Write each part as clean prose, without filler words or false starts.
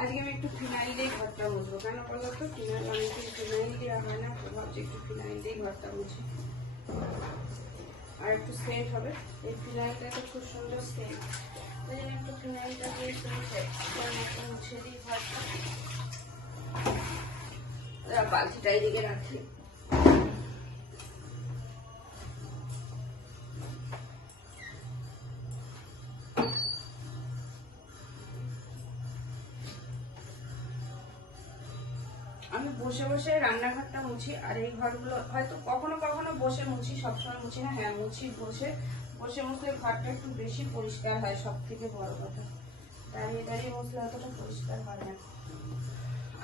আজকে আমি একটু ফিনাইল দিয়ে ঘরটা মুছবো, কেন বলো তো? ফিনাইল অনেকে ফিনাইল দেওয়া হয় না, তো ভাবছি একটু ফিনাইল দিয়ে ঘরটা মুছি, আর একটু সেন্ট হবে। এই ফিনাইলটা তো খুব সুন্দর সেন্ট, তাই জন্য একটু ফিনাইলটা দিয়ে একটু মুছে দিই ঘরটা। বালতিটা এদিকে রাখি। আমি বসে বসে রান্নাঘরটা মুছি, আর এই ঘরগুলো হয়তো কখনো কখনো বসে মুছি, সবসময় মুছি না। হ্যাঁ মুছি, বসে বসে মুছলে ঘরটা একটু বেশি পরিষ্কার হয়, সব থেকে বড় কথা। দাঁড়িয়ে দাঁড়িয়ে মুছলে অতটা পরিষ্কার হয় না।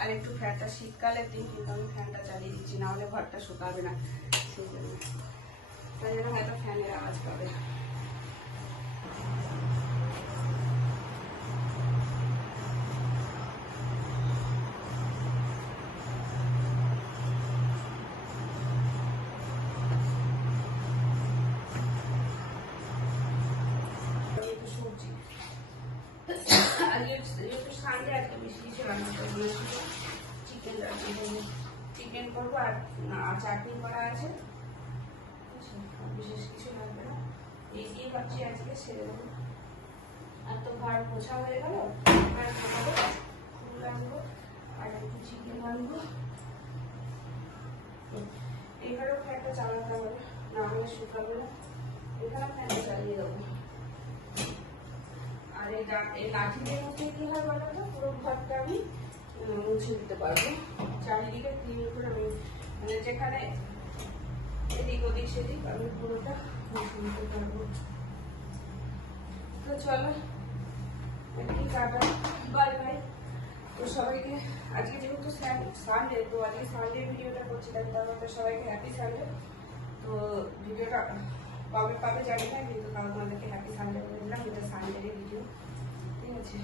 আর একটু ফ্যানটা শীতকালের দিন, কিন্তু আমি ফ্যানটা চালিয়ে দিচ্ছি, না হলে ঘরটা শুকাবে না, সেই জন্য। তাই জন্য হয়তো ফ্যানের আওয়াজ পাবে। চিকেন করবো আর চাটনি করা আছে, বিশেষ কিছু লাগবে না। এই দিয়ে ভাবছি আজকে ছেড়ে দেবো। আর তো ঘর পোছা হয়ে গেল, আর ফুল আনবো আর একটু চিকেন আনবো। এখানেও ফ্যানটা চালাতে হবে, না হলে শুকাবে না। এখানেও ফ্যানটা চালিয়ে দেবো। আর এই লাঠি দিয়ে মুছে কি হয় বলো তো, পুরো ঘরটা আমি মুছে দিতে পারবো, চারিদিকে ক্লিন করে। আমি মানে যেখানে এদিক ওদিক সেদিক আমি পুরোটা মুছে দিতে পারবো। তো চলো এদিকে টাটা, বাই বাই। তো সবাইকে আজকে যেহেতু সানডে, তো আজকে সানডে ভিডিওটা করছি, তাই তো সবাইকে হ্যাপি সানডে। তো ভিডিওটা কবে পাবে জানি না, কিন্তু আপনাদেরকে হ্যাপি সানডে বলে দিলাম। এটা সানডেরই ভিডিও, ঠিক আছে?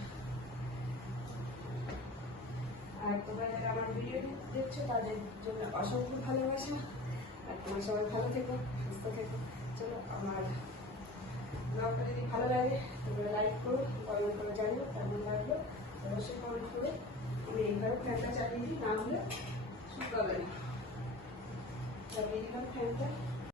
আর তোমরা যারা আমার ভিডিও দেখছো তাদের জন্য অসংখ্য ভালোবাসা। আর তোমরা সবাই ভালো থেকো, সুস্থ থেকো। চলো, আমার ব্লগটা যদি ভালো লাগে তোমরা লাইক করো, কমেন্ট করে জানিও কেমন লাগলো, অবশ্যই কমেন্ট করে। আমি এইভাবে ফ্যানটা চালিয়ে দিই, না হলে শুকাবে না। চালিয়ে দিলাম ফ্যানটা।